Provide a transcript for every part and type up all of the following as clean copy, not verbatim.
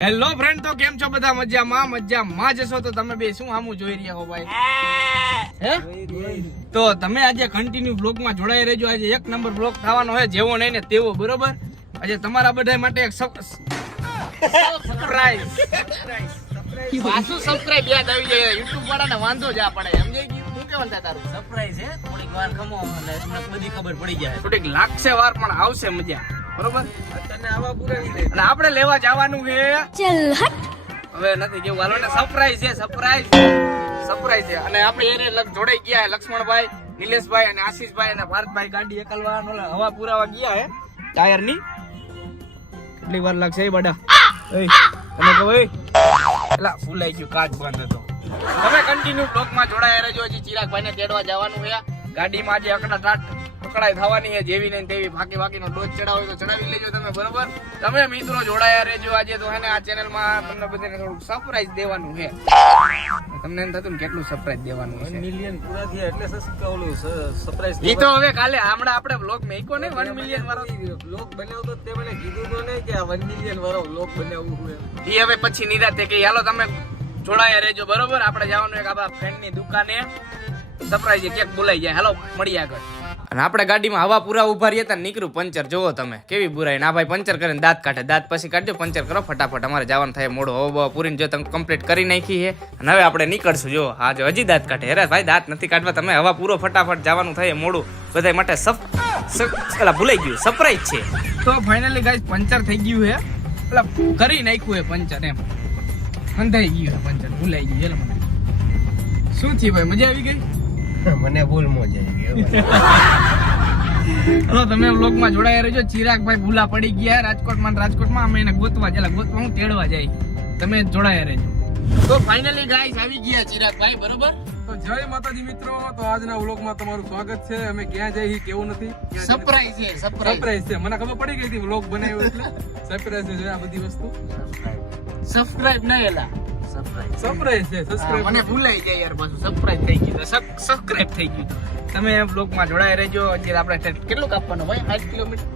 Hello friend, તો કેમ છો બધા? મજામાં જશો તો તમે બે શું આમું જોઈ રહ્યા હો ભાઈ? હે તો તમે આજે કન્ટિન્યુ બ્લોગ માં જોડાઈ રહેજો. આજે એક નંબર બ્લોગ થવાનો છે, જેવો નહીં ને તેવો, બરોબર? આજે તમારા બધા માટે એક સરપ્રાઈઝ પાછું સબસ્ક્રાઇબ યાદ આવી જાય. YouTube વાળાને વાંધો જ આ પડે, સમજાઈ ગયું? શું કહેવાનું તારું? સરપ્રાઈઝ છે, થોડીક વાર ખમો એટલે તમને બધી ખબર પડી જાય. થોડીક લાગશે વાર પણ આવશે મજા, બરોબર? તને આવા પુરાવી દે. અને આપણે લેવા જવાનું છે. ચલ હટ. હવે નથી કેવું, હાલો ને. સરપ્રાઈઝ છે, સરપ્રાઈઝ છે. અને આપણે એને જોડાઈ ગયા છે લક્ષ્મણભાઈ, નિલેશભાઈ અને આશીષભાઈ અને ભારતભાઈ. ગાડી એકલવા હવા પુરાવા ગયા હે ટાયર ની. કેટલી વાર લાગશે એ બડા? તમે કહો એલા ફૂલાઈ ગયું, કાચ બંધ હતો. તમે કન્ટિન્યુ બ્લોક માં જોડાયા રહેજો. હજી ચિરાગભાઈ ને તેડવા જવાનું છે. ગાડીમાં આજે પકડાઈ થવાની છે. જેવી ને તેવી ફાકી નો ડોઝ ચડાવો તો ચડાવી લેજો તમે, બરોબર? તમે મિત્રો જોડાયા રહેજો. આજે તો હે ને આ ચેનલ માં તમને બધાને થોડું સરપ્રાઈઝ દેવાનું છે. તમને એમ થતું ને કેટલું સરપ્રાઈઝ દેવાનું છે? 1 મિલિયન પૂરા થયા એટલે સરપ્રાઈઝ. ઈ તો હવે કાલે હમણાં આપણે બ્લોગ મેક્યો ને 1 મિલિયન વાળો બ્લોગ બનાવતો તે મને કીધું તો નહીં કે આ 1 મિલિયન વાળો બ્લોગ બનાવવું હોય. ઈ હવે પછી નિરાતે કે હાલો તમે જોડાયા રહેજો, બરોબર? આપણે જવાનું એક આપણા ફ્રેન્ડ ની દુકાને સરપ્રાઈઝ કેક બોલાઈ જાય. હાલો મળીએ આગળ. અને આપણે ગાડીમાં હવા પૂરા ઉભા રહ્યા હતા, નીકળ્યું પંચર. જોવો તમે કેવી બુરાઈ. ના ભાઈ પંચર કરીને દાંત કાઢે. દાંત પછી કાઢજો, પંચર કરો ફટાફટ. અમારે જવાનું થાય મોડો. હવા પૂરીને જો તમે કમ્પ્લીટ કરી નાખી છે. અને હવે આપણે નીકળશું. જો હા, જો હજી દાંત કાઢે. હેરા ભાઈ દાંત નથી કાઢવા. તમે હવા પૂરો ફટાફટ જવાનું થાય મોડું. બધા માટે ભૂલાઈ ગયું, સરપ્રાઈઝ છે. તો ફાઇનલી ગાઈસ પંચર થઈ ગયું છે. પેલા કરી નાખ્યું છે પંચર, એમ બંધાઈ ગયું છે પંચર. ભૂલાઈ ગયું. મને શું થયું ભાઈ? મજા આવી ગઈ? મને બોલ મોજ આવી ગયો. હલો, તમે વ્લોગમાં જોડાયા રહેજો. ચિરાગભાઈ ભૂલા પડી ગયા રાજકોટમાં. અમે એને ગોતવા હું તેડવા જાય. તમે જોડાયા રહેજો. તો ફાઇનલી ગાઈસ આવી ગયા ચિરાગભાઈ, બરોબર? તો જય માતાજી મિત્રો. તો આજના વ્લોગમાં તમારું સ્વાગત છે. અમે ક્યાં જઈએ કેવું નથી, સરપ્રાઈઝ છે. સરપ્રાઈઝ છે. મને ખબર પડી ગઈ હતી વ્લોગ બનાવ્યો એટલે સરપ્રાઈઝ છે આ બધી વસ્તુ. સબસ્ક્રાઇબ ન એલા સરપ્રાઈઝ છે. સબસ્ક્રાઇબ મને ભૂલાઈ જાય યાર. પાછું સરપ્રાઈઝ થઈ ગયું. સબસ્ક્રાઇબ થઈ ગયું. તમે વ્લોગમાં જોડાયા રહેજો. અત્યારે આપણે કેટલું કાપવાનું ભાઈ? 8 કિલોમીટર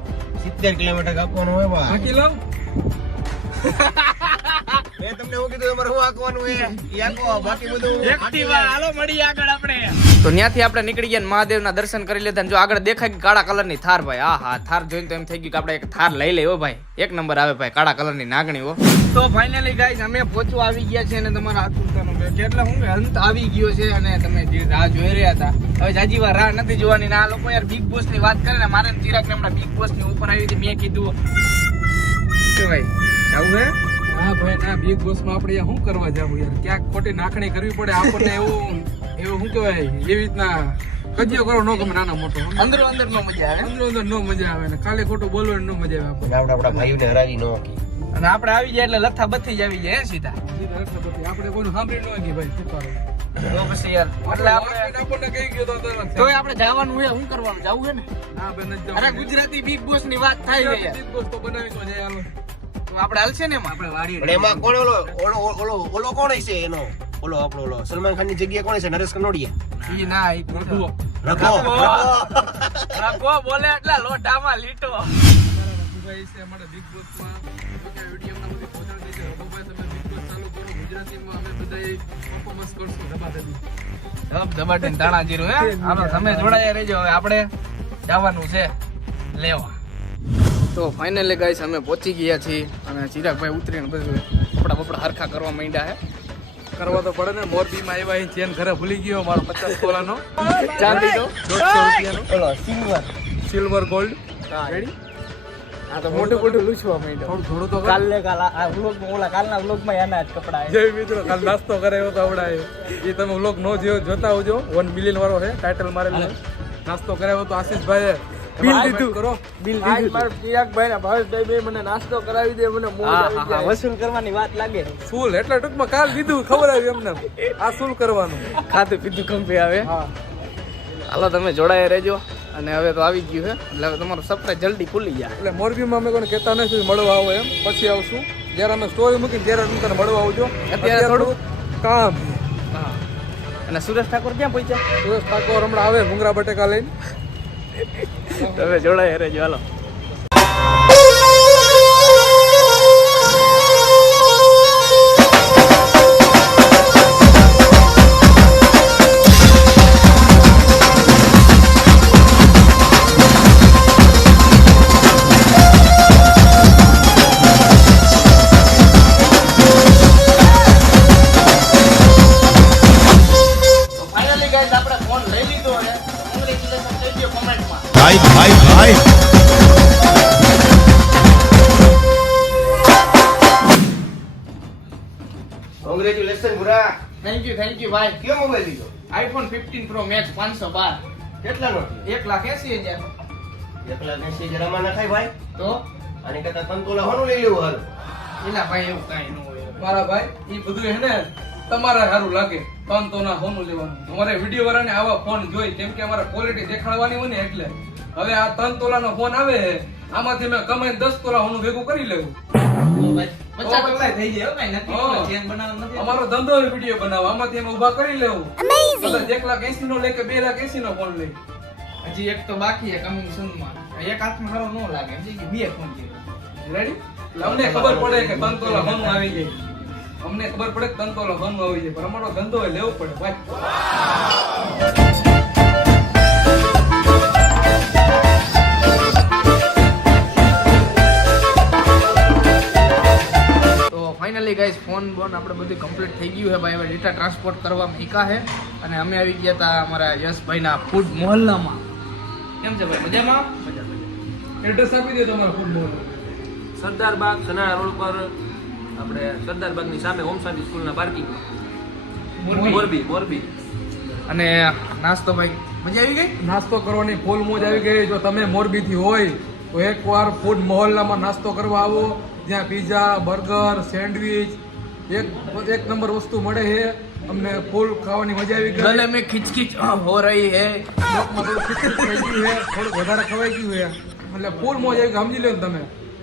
70 કિલોમીટર કાપવાનું હોય બા. બાકી લાવ. મેં તમને એવું કીધું તમારે શું આંકવાનું છે? આંકો બાકી બધું એક્ટિવા. હાલો મળીએ આગળ આપણે. તો ત્યાંથી આપણે નીકળી ગયા, મહાદેવના દર્શન કરી લીધા. જો આગળ દેખાય કાળા કલરની થાર ભાઈ. હા થાર જોઈને તો એમ થઈ ગયું કે આપણે એક થાર લઈ લઈએ. ભાઈ એક નંબર આવે ભાઈ, કાળા કલરની નાગણી હો. તો ફાઇનલી ગાઈસ અમે પહોંચવા આવી ગયા છે. અને તમારા આતુરતાનો એટલે હું અંત આવી ગયો છે. અને તમે જે રાહ જોઈ રહ્યા હતા, હવે જાજી વાર રાહ નથી જોવાની. આ લોકો યાર બિગ બોસ ની વાત કરે ને, મારે ચિરાગને હમણાં બિગ બોસ ની ઉપર આવી હતી. મેં કીધું કે ભાઈ આવું હે. હા ભાઈ, ના બિગ બોસ માં આપણે શું કરવા જાવું યાર? ક્યાંક ખોટી નાખણી કરવી પડે આપણને. એવું શું કહેવાય, એવી રીતના કજિયો કરો ન ગમે. નાનો મોટો અંદરો અંદર નો મજા આવે. અંદર નો મજા આવે ને ખાલી ખોટું બોલવાનું ન મજા આવે આપણને. આપણા ભાઈઓને હરાવી ન હકી. અને આપણે આવી જાય એટલે લથા બથી જ આવી જાય સીધા. આપણે કોઈનું સાંભળી ન હકી ભાઈ. શું કરો? તો પછી યાર એટલે આપણને કહી ગયો તો તો આપણે જવાનું છે. શું કરવાનું? જવું છે ને? હા ભાઈ, નથી અરે જવું. ગુજરાતી બિગ બોસ ની વાત થાય છે યાર. બિગ બોસ તો બનાવી તો જાય. હાલો તો આપણે હાલશે ને એમાં? આપણે વાડી પણ એમાં કોણ ઓલો કોણ છે એનો? આપણો સલમાન ખાન ની જગ્યા કોણ છે? નરેશ કનોડિયા. ઈ ના ઈ રઘુઓ. રાખો બોલે એટલે લોટામાં લીટો. રઘુભાઈ છે અમારા બિગ બોસ માં. વિડીયોમાં બધી પહોંચાડી દેજો. રઘુભાઈ તમે બિગ બોસ ચાલુ કરો. ગુજરાતીમાં અમે બધા પરફોર્મન્સ કરશું ધબાધબી. ધબાટીને તાણા જીરું હે. હાલો તમે જોડાયા રહેજો. હવે આપણે જવાનું છે લેવા. તો ફાઇનલી ગાઈસ અમે પહોંચી ગયા છીએ. અને ચિરાગભાઈ ઉતરીને બધું કપડા હરખા કરવા માંડ્યા હે. કરવા તો પડે ને. મોરબી માં આવ્યા ચેન ઘરે ભૂલી ગયો મારો 50 તોલાનો. ચાંદી તો 150 રૂપિયાનો સિલ્વર ગોલ્ડ. રેડી. આ તો મોટું લૂછવા માંડ્યો. થોડું તો કાલના વ્લોગમાં એના જ કપડા. જય મિત્રો, કાલ નાસ્તો કરાયો તો આવડાયો. એ તમે વ્લોગ નો જોતા આવજો. 1 મિલિયન વાળો છે, ટાઇટલ મારેલું. નાસ્તો કરાયો તો આશીષભાઈ બિલ દીધું કરો. બિલ દીધું. ચિરાગભાઈ ને ભાવેશભાઈ બે મને નાસ્તો કરાવી દે. મને મોજ આવી જાય. વસૂલ કરવાની વાત લાગે. ફૂલ એટલે ટૂંકમાં કાલ દીધું ખબર આવી એમને. આ શું કરવાનું? ખાતું પીધું કંપે આવે. હા હાલો તમે જોડાયા રહેજો. અને હવે તો આવી ગયું છે એટલે હવે તમારું સરપ્રાઈઝ જલ્દી ખુલી જાય. એટલે મોરબીમાં અમે કોઈને કહેતા નથી મળવા આવો એમ. પછી આવશું જ્યારે અમે સ્ટોરી મૂકીને ત્યારે તમે તને મળવા આવજો. અત્યારે થોડું કામ. હા. અને સુરેશ ઠાકોર ક્યાં પહોંચ્યા? સુરેશ ઠાકોર હમણાં આવે ભૂંગરા બટેકા લઈને. તમે જોડાયા રહેજો. હાલો. કોંગ્રેચ્યુલેશન ભૂરા. થેન્ક યુ ભાઈ. કયો મોબાઈલ લીધો? IPhone 15 pro max 512 કેટલાનો? 1,80,000. 1,80,000 આમાં નખાય ભાઈ. તો આની કરતા તંતોલા હોનું લઈ લેવું હારું. એલા ભાઈ એવું કાંઈ ન હોય. મારા ભાઈ ઈ બધું હે ને તમારે સારું લાગે તન તો ના હોનું લેવાનું. અમારે વિડીયો વાળાને આવા ફોન જોઈ કેમ કે અમારે ક્વોલિટી દેખાડવાની હોય ને એટલે. હવે આ 3 તોલાનો ફોન આવે આમાંથી મેં કમાઈને 10 તોલા હોનું ભેગું કરી લેવું. પચાસ ટકા થઈ જાય હો, કાંઈ નથી. હા. ચેન બનાવવાનો નથી. અમારો ધંધો વિડીયો બનાવવા આમાંથી અમે ઊભા કરી લેવું. કદાચ 1,80,000 નો લે કે 2,80,000 નો ફોન લે. હજી એક તો બાકી છે કમિંગ સૂન માં. એક હાથમાં સારો ન લાગે સમજી કે બે ફોન છે. રેડી? અમને ખબર પડે કે 3 તોલા હોનું આવી જાય. અમને ખબર પડે કે 3 તોલા હોનું આવી જાય પણ અમારો ધંધો હોય લેવું પડે ભાઈ. તો ફાઇનલી ગાઈસ ફોન બોન આપણે બધું કમ્પ્લીટ થઈ ગયું છે ભાઈ. હવે ડેટા ટ્રાન્સપોર્ટ કરવા મૂક્યા છે અને અમે આવી ગયા હતા અમારા યશભાઈના ફૂડ મોહલ્લામાં. કેમ છે ભાઈ, મજામાં? એડ્રેસ આપી દે તમારો ફૂડ મોલ. સરદાર બાગ સનાળા રોડ પર આપણે સરદાર બાગની સામે ઓમ શાંતિ સ્કૂલના પાર્કિંગ મોરબી. અને નાસ્તો ભાઈ મજા આવી ગઈ? નાસ્તો કરવાની ફૂલ મોજ આવી ગઈ. જો તમે મોરબી થી હોય તો એકવાર ફૂડ મોહલ્લામાં નાસ્તો કરવા આવો. જ્યાં પીઝા, બર્ગર, સેન્ડવિચ એક નંબર વસ્તુ મળે છે. અમને ફૂલ ખાવાની મજા આવી ગઈ. ગલે में खिचखिच हो रही है. લોકમાં થોડું ખીચડી થઈ ગયું છે, થોડું વધારે ખવાઈ ગયું છે એટલે ફૂલ મોજ આવી ગઈ. સમજી લો ને તમે.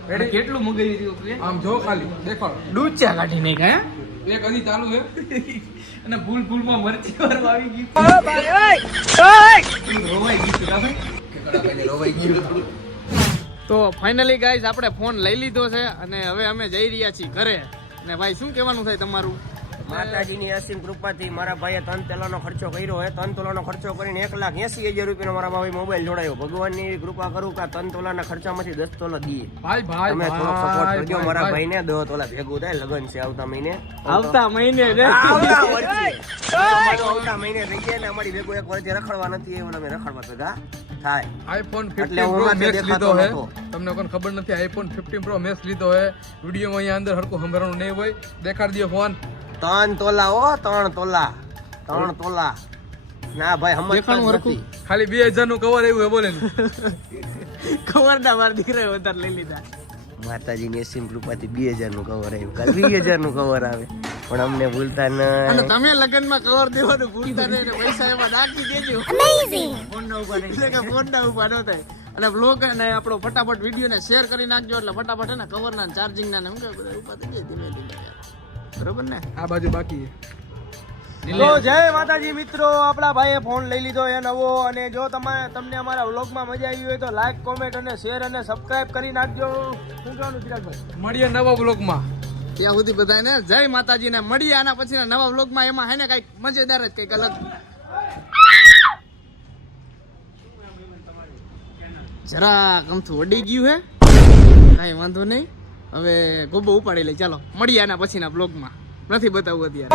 રેડી? કેટલું મગાવી દીધું? આમ જો ખાલી દેખાડો. ડૂચા કાઢી નાખ્યા એક હજી ચાલુ છે. અને ફૂલમાં મરચી વાળું આવી ગયું. રોવાઈ ગયું કા ભાઈ? તો ફાઇનલી ગાઈઝ આપણે ફોન લઈ લીધો છે અને હવે અમે જઈ રહ્યા છીએ ઘરે. અને ભાઈ શું કહેવાનું થાય તમારું? માતાજીની અસીમ કૃપાથી મારા ભાઈએ 3 તોલાનો ખર્ચો કર્યો હે. 3 તોલાનો ખર્ચો કરીને 1,80,000 રૂપિયાનો મારા ભાઈ મોબાઈલ જોડાયો. ભગવાનની એવી કૃપા કરું કે 3 તોલાના ખર્ચામાંથી 10 તોલા દઈએ. ભાઈ તમે થોડો સપોર્ટ કરજો મારા ભાઈને. 10 તોલા ભેગું થાય. લગન છે આવતા મહિને. આવતા મહિને આવતા મહિને થઈ ગયા ને અમારી ભેગું એક વર્ષે રખડવા નથી એવું અમે રખડવા ભેગા થાય. આઈફોન એટલે 15 હું પ્રો માથે મેક્સ દેખાતો લીધો હે. નહોતો. તમને કોણ ખબર નથી આઈફોન 15 પ્રો મેક્સ લીધો હે. વિડીયોમાં અહીંયા અંદર હરકું સંભળવાનું નહીં હોય. દેખાડી દો ફોન. 3 તોલા હો 3 તોલા 3 તોલા ના ભાઈ સમજતા દેખાણું જ હરખું. નથી. ખાલી 2,000 નું કવર આવ્યું હે બોલે ને. ખબરદાર મારા દીકરાએ વધારે લઈ લીધા. માતાજીની અસીમ કૃપાથી 2,000 નું કવર આવ્યું. કાલ 20,000 નું કવર આવે પણ અમને ભૂલતા અને નહીં. તમે લગનમાં કવર દેવાનું ભૂલતા નહીં ને પૈસા એમાં નાખી દેજો. ફોન ના ઉભા નહીં. એટલે કે ફોન ના ઉભા ન થાય. અને બ્લોગ અને આપણો ફટાફટ વિડીયો ને શેર કરી નાખજો એટલે ફટાફટ ને કવર ના ચાર્જિંગ ના ને શું કે બધા ઉભા થઈ જાય ધીમે ધીમે યાર. બરોબર ને? આ બાજુ બાકી છે. તો જય માતાજી મિત્રો, આપણા ભાઈએ ફોન લઈ લીધો એ નવો. અને જો તમને અમારા વ્લોગમાં મજા આવી હોય તો લાઈક, કોમેન્ટ અને શેર અને સબસ્ક્રાઇબ કરી નાખજો. શું કહેવાનું ચિરાગભાઈ? મળીએ નવા બ્લોગમાં. ત્યાં સુધી બધાને જય માતાજી ને મળીએ આના પછી નવા વ્લોગમાં. એમાં હે ને કઈક મજેદાર જ કઈક અલગ જરા અમથું વડી ગયું હે. કાંઈ વાંધો નહીં, હવે ગોબો ઉપાડી લઈ. ચાલો મળીએ આના પછીના બ્લોગમાં. નથી બતાવું અત્યારે.